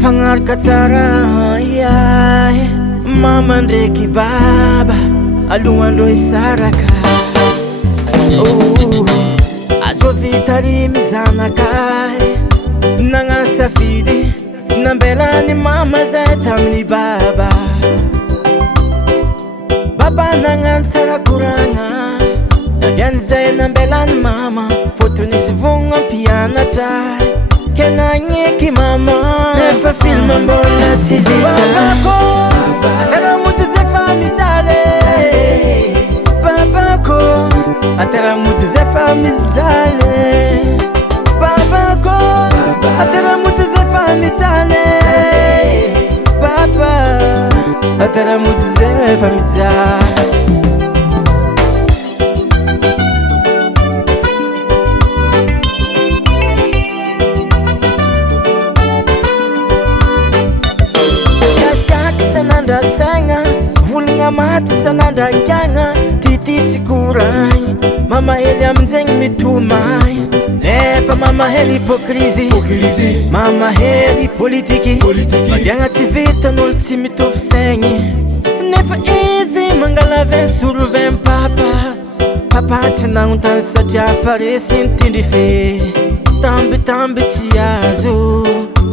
mifanaraka tsara iahy mama ndraiky baba alohandreo hisaraka azo vitarimy zanakahy nagnano safidy nambelany mama zay tamin'ny baba nagnano tsara koragna naviany zay nambelany mama fotony izy vogno ampianatra ke nagneky mama nefa filma mbola tsy vita babako ataramoty zay fa mijaly babako ataramoty zay fa mijaly babako ataramoty zay fa mijaly baba ataramoty zay fa mijaly maty sanandrangana tity tsy koragny mama hely aminjegny mitomay nefa mama hely hypokrizy mama hely politiky madiagna tsy vitan'olo tsy mitovy saigny nefa izy mangalavy sorovin papa tsy nagnontany satria faresy nitindry fe tambitamby tsy azo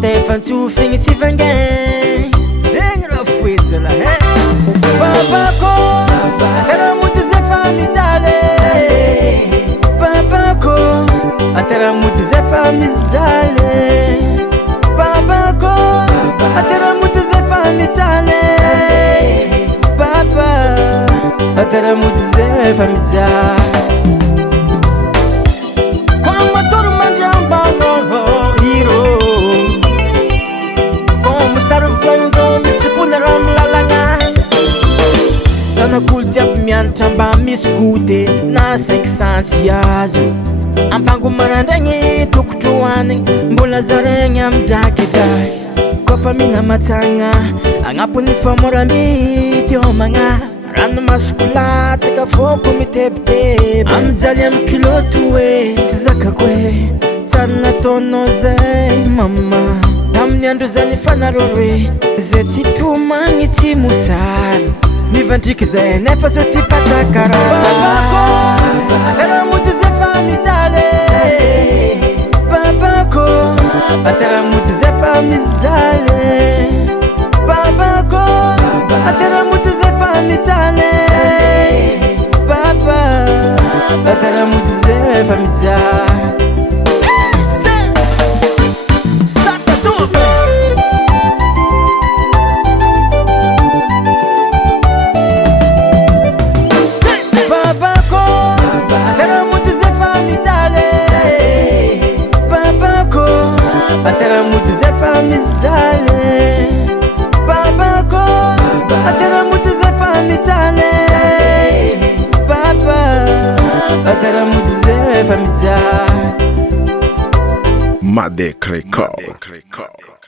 tefantsofigny tsy vangay zegny raha foezala babako ataramoty zay fa mijaly babako ataramoty zay fa mijaly babako ataramoty zay fa mijaly baba ataramoty zay fa mijaly kwamatoro mandriambano hiro komo sarivandro mitsipona raha milalagna sanakolo jiaby mianatra mba misy gote na 500 azo ampango marandragny tokotro hoanigny mbola zaraigny amidrakidraky kofa minamatsagna agnapony famoramity homagna rano masokolatsaka foko mitebiteby amijaly amy kiloto hoe tsy zakako hoe tsary nataonao zay mama tamin'ny andro zany fanaroro hoe zay tsy tomagny tsy mosary mivandriky zay nefa so ty patakarata babako ataramoty zay fa mijaly babako ataramoty zay fa mijaly babako ataramoty zay fa mijaly baba ataramoty zay fa mijaly ataramoty zay fa mijaly babako ataramoty zay fa mijaly baba ataramoty zay fa mijaly Madec Record.